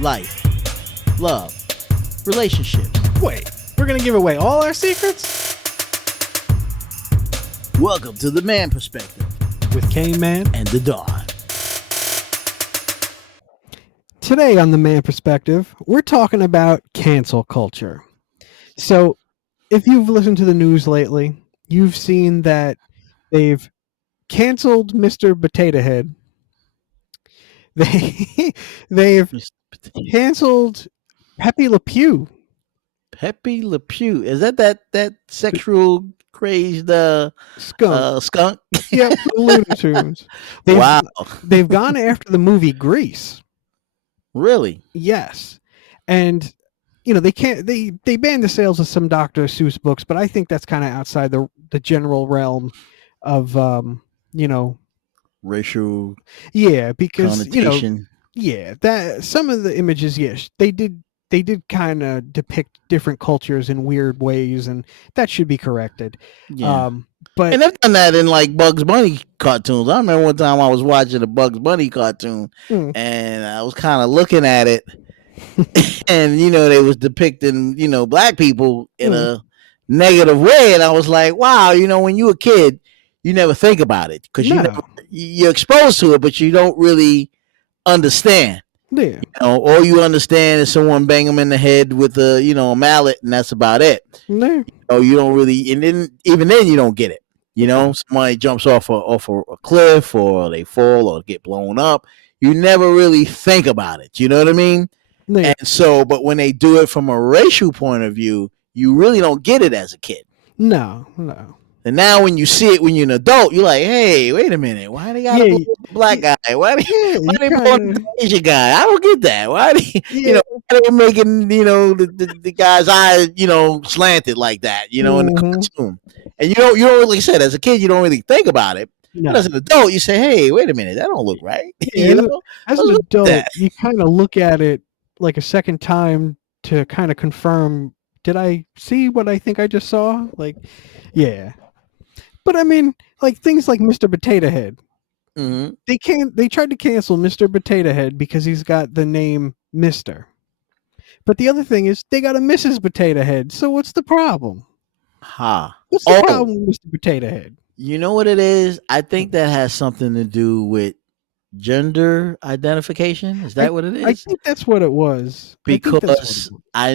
life, love, relationships. Wait, we're gonna give away all our secrets? Welcome to the Man Perspective With Kane Man. and the Dawn. Today on the Man Perspective, we're talking about cancel culture. So, if you've listened to the news lately, you've seen that they've canceled Mr. Potato Head. They've canceled Pepe Le Pew. Pepe Le Pew. Is that sexual crazed skunk? Yep, the Looney Tunes. Wow. They've gone after the movie Grease. Really? Yes. And they banned the sales of some Dr. Seuss books, but I think that's kind of outside the general realm of Racial because connotation. that some of the images, yes, they did kind of depict different cultures in weird ways, and that should be corrected. Yeah. But And they've done that in like Bugs Bunny cartoons. I remember one time I was watching a Bugs Bunny cartoon and I was kind of looking at it and they was depicting, black people in a negative way. And I was like, wow, when you a kid, you never think about it because you're exposed to it, but you don't really understand. Yeah. All you understand is someone bang them in the head with a mallet, and that's about it. No. You don't really, and then even then you don't get it. Somebody jumps off a cliff, or they fall, or get blown up. You never really think about it. You know what I mean? Yeah. And so, but when they do it from a racial point of view, you really don't get it as a kid. No. And now when you see it when you're an adult, you're like, hey, wait a minute. Why they got a black guy? Why they put an Asian guy? I don't get that. Why why they making, the guy's eyes, slanted like that, in the cartoon. And you don't really say, as a kid, you don't really think about it. No. But as an adult, you say, hey, wait a minute, that don't look right. As an adult, you kind of look at it like a second time to kind of confirm, did I see what I think I just saw? Like, yeah. But I mean, like things like Mr. Potato Head. Mm-hmm. They tried to cancel Mr. Potato Head because he's got the name Mr. But the other thing is they got a Mrs. Potato Head. So what's the problem? What's the problem with Mr. Potato Head? You know what it is? I think that has something to do with gender identification. Is that what it is? I think that's what it was. Because I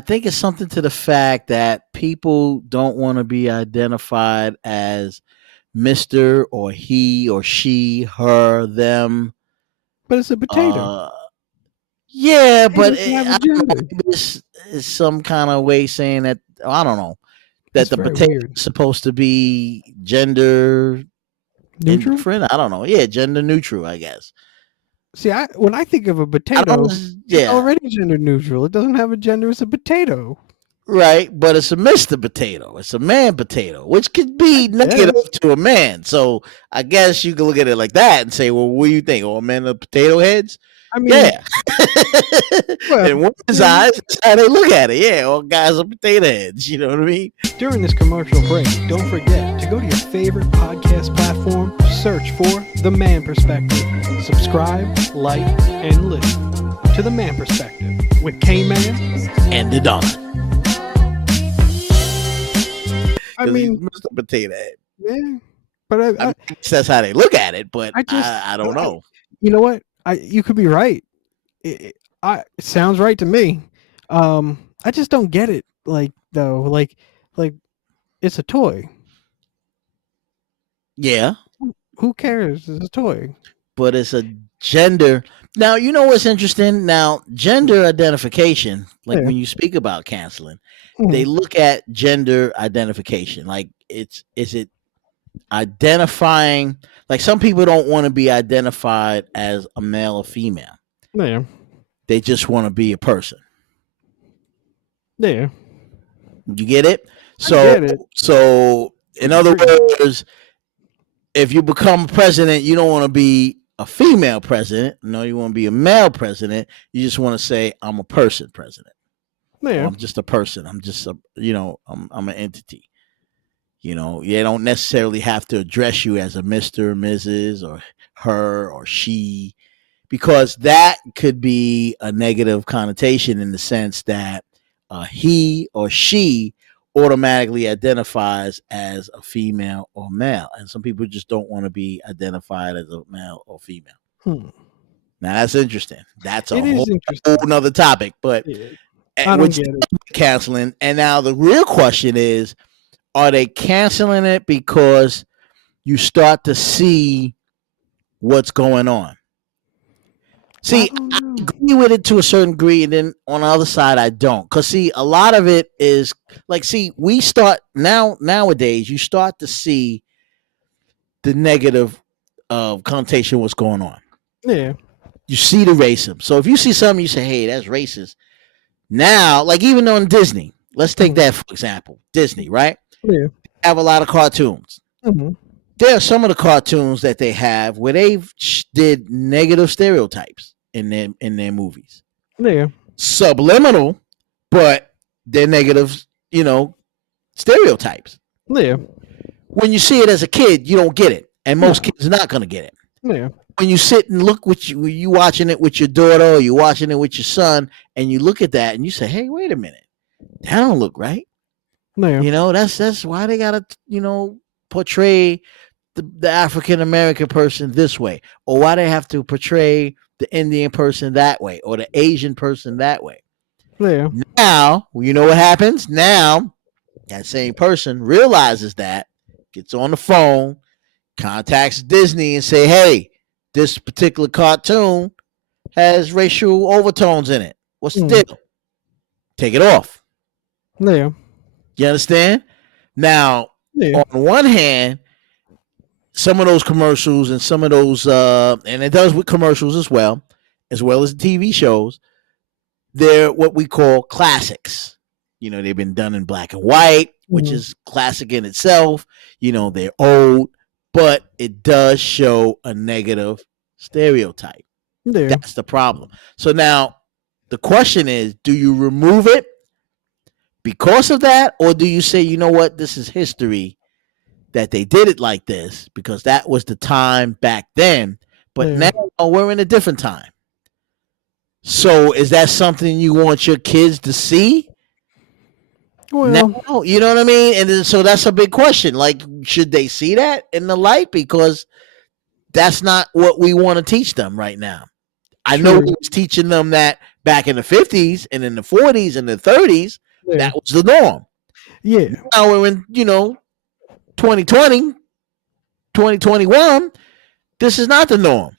think it's something to the fact that people don't want to be identified as Mr. or he or she, her, them. But it's a potato. Yeah, but I don't know, this is some kind of way saying that, I don't know, that the potato is supposed to be gender neutral? Indifferent? I don't know. Yeah, gender neutral, I guess. See, when I think of a potato, it's already gender neutral. It doesn't have a gender. It's a potato. Right, but it's a Mr. Potato. It's a man potato, which could be negative to a man. So I guess you can look at it like that and say, well, what do you think? All men are potato heads? I mean, yeah. In women's eyes, that's how they look at it. Yeah, all guys are potato heads. You know what I mean? During this commercial break, don't forget to go to your favorite podcast platform, search for The Man Perspective, subscribe, like, and listen to The Man Perspective with K-Man and the Dawn. I mean, Mr. Potato Head. Yeah, but I that's how they look at it. But I don't know. You know what? You could be right. It sounds right to me. I just don't get it. Like it's a toy. Yeah. Who cares? It's a toy. But it's a gender. Now, you know what's interesting? Now, gender identification, like when you speak about canceling, they look at gender identification. Like, is it identifying, like some people don't want to be identified as a male or female. Yeah. They just want to be a person. Yeah. You get it? So in other words, if you become president, you don't want to be a female president. No, you want to be a male president. You just want to say, I'm a person president. Yeah. I'm just a person. I'm just I'm an entity. They don't necessarily have to address you as a Mr., Mrs., or her, or she, because that could be a negative connotation in the sense that he or she automatically identifies as a female or male, and some people just don't want to be identified as a male or female. Now that's interesting. That's a whole nother topic, but I don't get it. Canceling. And now the real question is, are they canceling it because you start to see what's going on? See, I agree with it to a certain degree, and then on the other side, I don't. Because, see, a lot of it is like, see, we start nowadays, you start to see the negative connotation of what's going on. Yeah. You see the racism. So if you see something, you say, hey, that's racist. Now, like even on Disney, let's take that for example. Disney, right? Yeah. They have a lot of cartoons. There are some of the cartoons that they have where they did negative stereotypes in their movies. Yeah. Subliminal, but they're negative, stereotypes. Yeah. When you see it as a kid, you don't get it, and most kids are not going to get it. Yeah. When you sit and look you watching it with your daughter or you watching it with your son, and you look at that and you say, "Hey, wait a minute, that don't look right." Yeah. That's why they gotta portray the African American person this way, or why they have to portray the Indian person that way, or the Asian person that way. Yeah. Now you know what happens. Now that same person realizes that, gets on the phone, contacts Disney, and say, "Hey, this particular cartoon has racial overtones in it. What's the deal? Take it off." Yeah. You understand? Now, on one hand, some of those commercials and some of those, and it does with commercials as well as the TV shows, they're what we call classics. They've been done in black and white, which is classic in itself. They're old, but it does show a negative stereotype. Yeah. That's the problem. So now the question is, do you remove it because of that, or do you say, you know what, this is history that they did it like this because that was the time back then, but now we're in a different time. So is that something you want your kids to see? Well, now, you know what I mean? And then, so that's a big question. Like, should they see that in the light? Because that's not what we want to teach them right now. I know we was teaching them that back in the 50s and in the 40s and the 30s, that was the norm. Yeah. Now we're in, 2020, 2021, this is not the norm.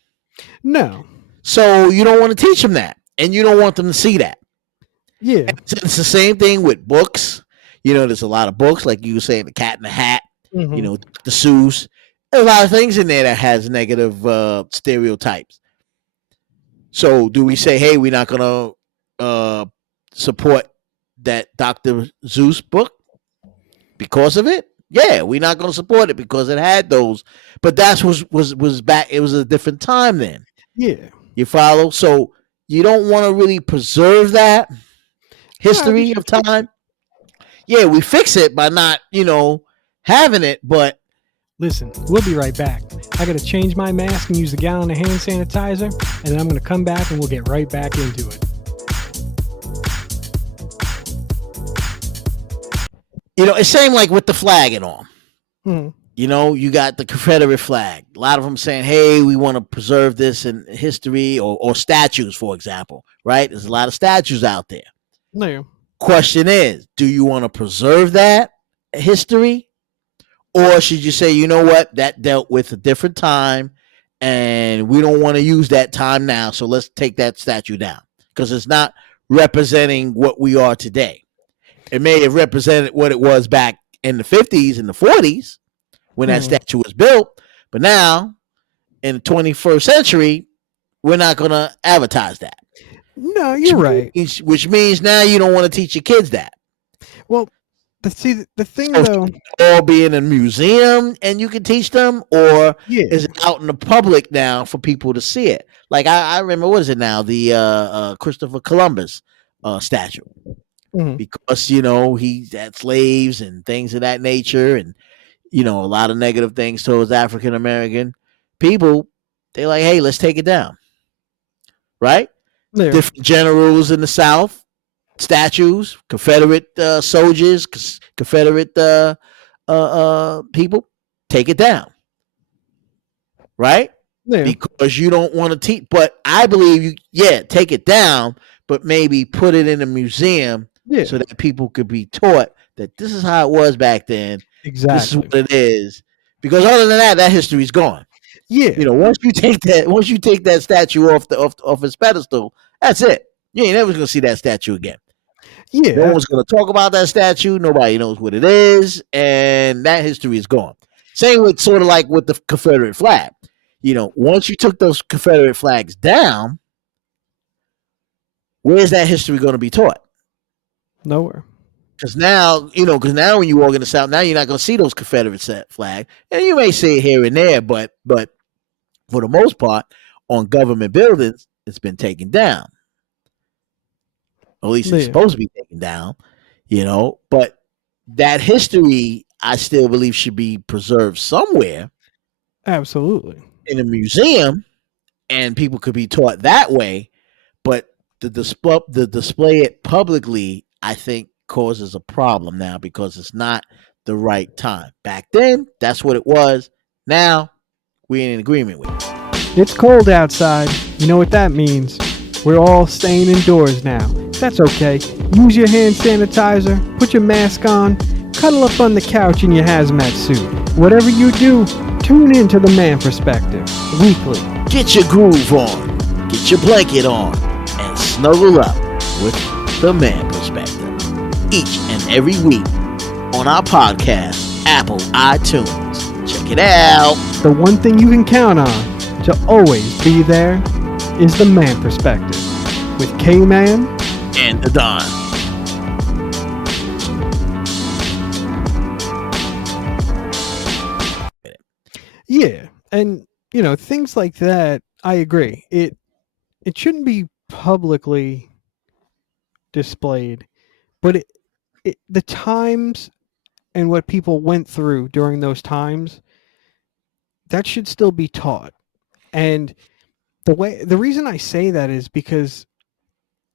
No. So you don't want to teach them that, and you don't want them to see that. Yeah. It's the same thing with books. There's a lot of books, like you were saying, The Cat in the Hat, the Seuss. There's a lot of things in there that has negative stereotypes. So do we say, hey, we're not going to support that Dr. Seuss book because of it? Yeah, we're not going to support it because it had those. But that was back. It was a different time then. Yeah. You follow? So you don't want to really preserve that history of time. Yeah, we fix it by not, having it, but listen, we'll be right back. I got to change my mask and use a gallon of hand sanitizer, and then I'm going to come back and we'll get right back into it. It's same like with the flag and all. Mm-hmm. You got the Confederate flag. A lot of them saying, hey, we want to preserve this in history or statues, for example, right? There's a lot of statues out there. No. Question is, do you want to preserve that history? Or should you say, you know what, that dealt with a different time and we don't want to use that time now, so let's take that statue down because it's not representing what we are today. It may have represented what it was back in the 50s and the 40s when that statue was built, but now in the 21st century, we're not going to advertise that. No, you're right. Which means now you don't want to teach your kids that. Well, the thing though, or be in a museum and you can teach them, or is it out in the public now for people to see it? Like I remember, what is it now? The Christopher Columbus statue, because he had slaves and things of that nature, and a lot of negative things towards African American people. They're like, hey, let's take it down. right? Yeah. Different generals in the South, statues, Confederate soldiers, Confederate people, take it down, right? Yeah. Because you don't want to teach. But I believe take it down, but maybe put it in a museum so that people could be taught that this is how it was back then. Exactly. This is what it is. Because other than that history's gone. Yeah. Once you take that statue off its pedestal, that's it. You ain't never gonna see that statue again. Yeah. No one's gonna talk about that statue. Nobody knows what it is, and that history is gone. Same with sort of like with the Confederate flag. Once you took those Confederate flags down, where's that history going to be taught? Nowhere. Because now when you walk in the South, now you're not going to see those Confederate flags, and you may see it here and there, but for the most part, on government buildings, it's been taken down. At least it's supposed to be taken down, But that history, I still believe, should be preserved somewhere. Absolutely. In a museum, and people could be taught that way. But the display it publicly, I think, causes a problem now because it's not the right time. Back then, that's what it was. Now, we're in agreement with it. It's cold outside. You know what that means. We're all staying indoors now. That's okay. Use your hand sanitizer, put your mask on, cuddle up on the couch in your hazmat suit. Whatever you do, tune in to The Man Perspective, weekly. Get your groove on, get your blanket on, and snuggle up with The Man Perspective. Each and every week on our podcast, Apple iTunes. Check it out. The one thing you can count on to always be there is The Man Perspective with K-Man and the Don. Yeah, and things like that, I agree. It shouldn't be publicly displayed, but the times and what people went through during those times, that should still be taught. And the reason I say that is because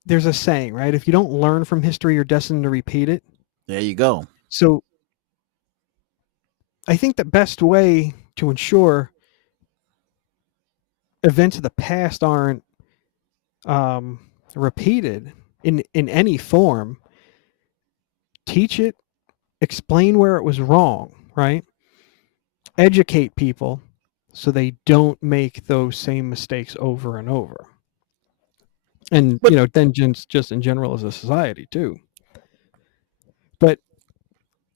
there's a saying, right? If you don't learn from history, you're destined to repeat it. There you go. So I think the best way to ensure events of the past aren't repeated in any form, teach it, explain where it was wrong, right? Educate people so they don't make those same mistakes over and over. And, then just in general as a society too. But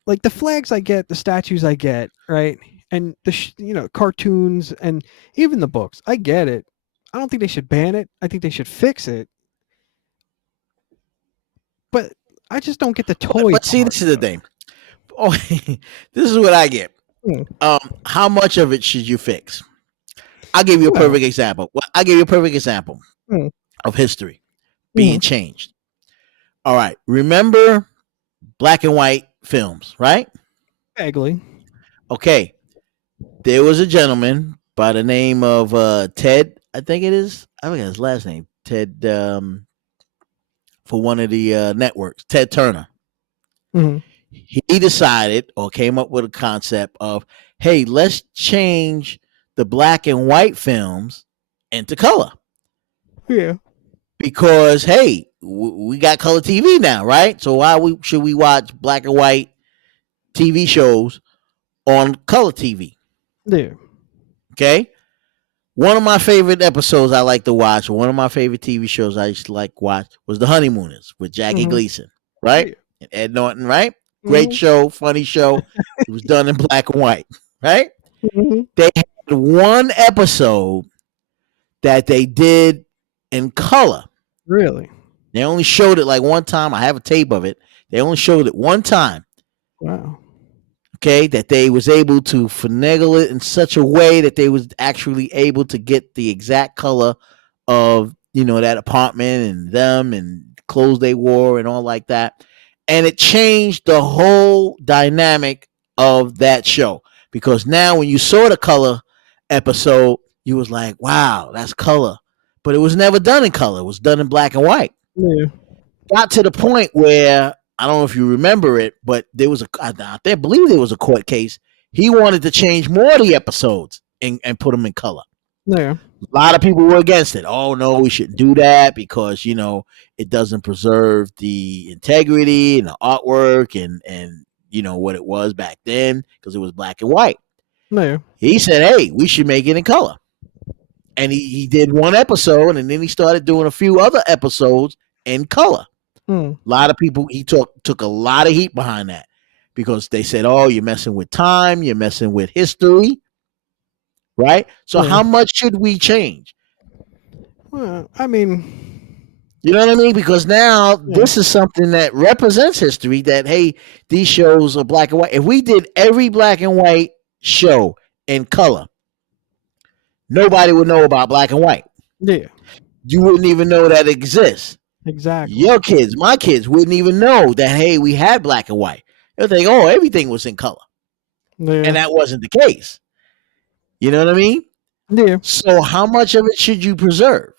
like the flags I get, the statues I get, right? And the, cartoons and even the books, I get it. I don't think they should ban it. I think they should fix it. But I just don't get the toy. But see, this is the thing. Oh, this is what I get. How much of it should you fix? I'll give you a perfect example. I'll give you a perfect example of history being changed. All right. Remember black and white films, right? Vaguely. Okay. There was a gentleman by the name of Ted, I think it is. I forget his last name. Ted, for one of the networks, Ted Turner. Mm-hmm. He decided or came up with a concept of, hey, let's change the black and white films into color. Yeah. Because, hey, we got color TV now, right? So why should we watch black and white TV shows on color TV? Yeah. Okay. One of my favorite episodes I like to watch, one of my favorite TV shows I used to like watch was The Honeymooners with Jackie Gleason, right? Yeah. And Ed Norton, right? Great show, funny show. It was done in black and white, right? They had one episode that they did in color. Really? They only showed it like one time. I have a tape of it. They only showed it one time. Wow. Okay, that they was able to finagle it in such a way that they was actually able to get the exact color of, that apartment and them and clothes they wore and all like that. And it changed the whole dynamic of that show, because now when you saw the color episode, you was like, wow, that's color. but it was never done in color. It was done in black and white. Yeah. Got to the point where, I don't know if you remember it, but there was I believe there was a court case. He wanted to change more of the episodes and put them in color. Yeah. A lot of people were against it. Oh no, we shouldn't do that because it doesn't preserve the integrity and the artwork and what it was back then because it was black and white. Yeah. He said, "Hey, we should make it in color," and he did one episode, and then he started doing a few other episodes in color. A lot of people he took a lot of heat behind that because they said, "Oh, you're messing with time, you're messing with history." Right? So how much should we change? Well, I mean, you know what I mean? Because now this is something that represents history that, hey, these shows are black and white. If we did every black and white show in color, nobody would know about black and white. Yeah. You wouldn't even know that it exists. Exactly. Your kids, my kids wouldn't even know that, hey, we had black and white. They'll think, oh, everything was in color. Yeah. And that wasn't the case. You know what I mean? Yeah. So how much of it should you preserve?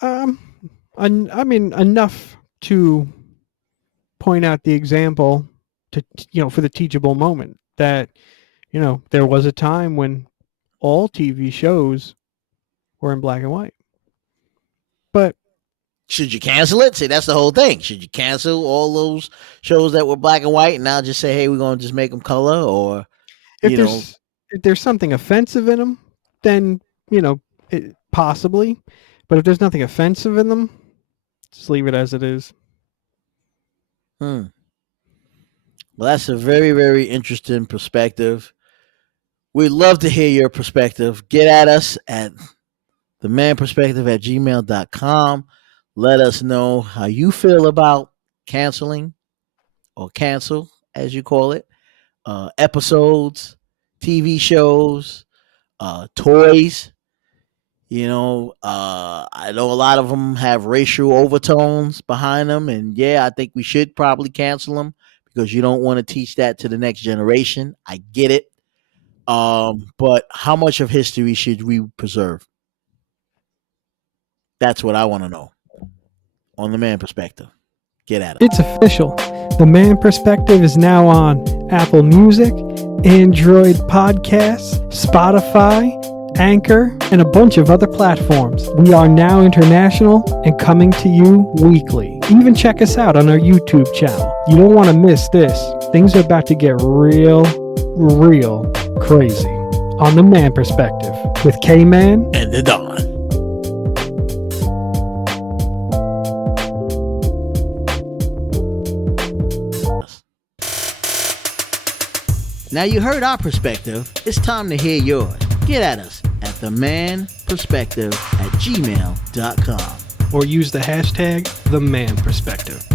I mean, enough to point out the example to, for the teachable moment that, there was a time when all TV shows were in black and white. But should you cancel it? See, that's the whole thing. Should you cancel all those shows that were black and white and now just say, hey, we're going to just make them color? Or, if there's something offensive in them, then, possibly. But if there's nothing offensive in them, just leave it as it is. Well, that's a very, very interesting perspective. We'd love to hear your perspective. Get at us at themanperspective@gmail.com. Let us know how you feel about canceling or cancel, as you call it, episodes, TV shows, toys. I know a lot of them have racial overtones behind them, and I think we should probably cancel them because you don't want to teach that to the next generation. I get it. But how much of history should we preserve? That's what I want to know on The Man Perspective. Get at it. It's official. The Man Perspective is now on Apple Music, Android Podcasts, Spotify, Anchor, and a bunch of other platforms. We are now international and coming to you weekly. Even check us out on our YouTube channel. You don't want to miss this. Things are about to get real crazy. On The Man Perspective with K-Man and the Don. Now you heard our perspective. It's time to hear yours. Get at us at themanperspective@gmail.com. Or use the hashtag #TheManPerspective.